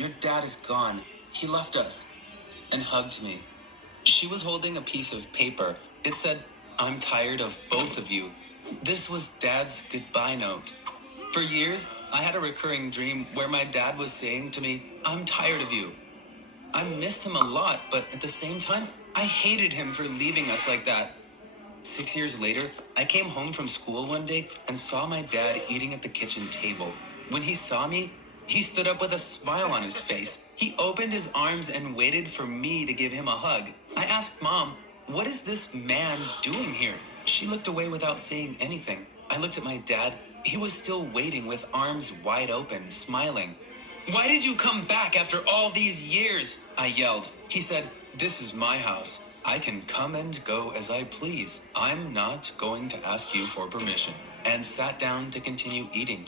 your dad is gone. He left us," and hugged me. She was holding a piece of paper. It said, "I'm tired of both of you." This was Dad's goodbye note. For years, I had a recurring dream where my dad was saying to me, "I'm tired of you." I missed him a lot, but at the same time, I hated him for leaving us like that. 6 years later, I came home from school one day and saw my dad eating at the kitchen table. When he saw me, he stood up with a smile on his face. He opened his arms and waited for me to give him a hug. I asked Mom, "What is this man doing here?" She looked away without saying anything. I looked at my dad. He was still waiting with arms wide open, smiling. "Why did you come back after all these years?" I yelled. He said, "This is my house. I can come and go as I please. I'm not going to ask you for permission," and sat down to continue eating.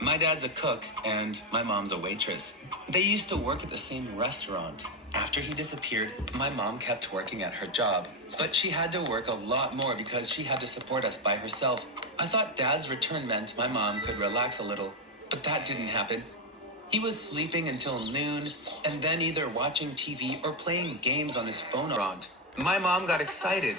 My dad's a cook and my mom's a waitress. They used to work at the same restaurant. After he disappeared, my mom kept working at her job, but she had to work a lot more because she had to support us by herself. I thought Dad's return meant my mom could relax a little, but that didn't happen. He was sleeping until noon and then either watching TV or playing games on his phone. My mom got excited.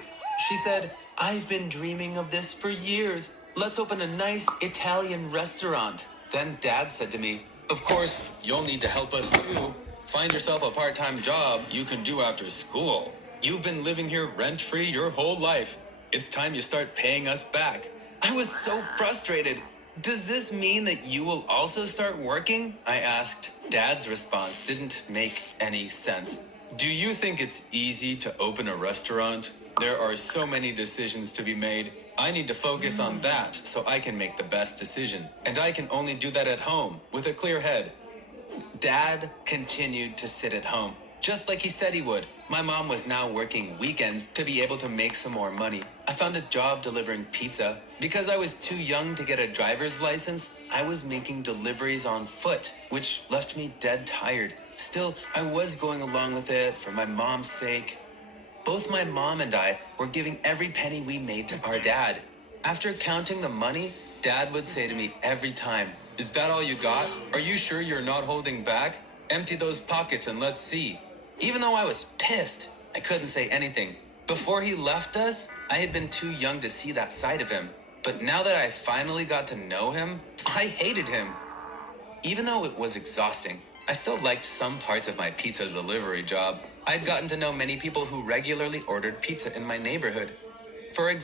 She said, "I've been dreaming of this for years. Let's open a nice Italian restaurant." Then Dad said to me, "Of course, you'll need to help us too. Find yourself a part-time job you can do after school. You've been living here rent-free your whole life. It's time you start paying us back." I was so frustrated. "Does this mean that you will also start working?" I asked. Dad's response didn't make any sense. "Do you think it's easy to open a restaurant? There are so many decisions to be made. I need to focus on that so I can make the best decision. And I can only do that at home with a clear head." Dad continued to sit at home, just like he said he would. My mom was now working weekends to be able to make some more money. I found a job delivering pizza. Because I was too young to get a driver's license, I was making deliveries on foot, which left me dead tired. Still, I was going along with it for my mom's sake. Both my mom and I were giving every penny we made to our dad. After counting the money, Dad would say to me every time, "Is that all you got? Are you sure you're not holding back? Empty those pockets and let's see." Even though I was pissed, I couldn't say anything. Before he left us, I had been too young to see that side of him. But now that I finally got to know him, I hated him. Even though it was exhausting, I still liked some parts of my pizza delivery job. I'd gotten to know many people who regularly ordered pizza in my neighborhood. For example,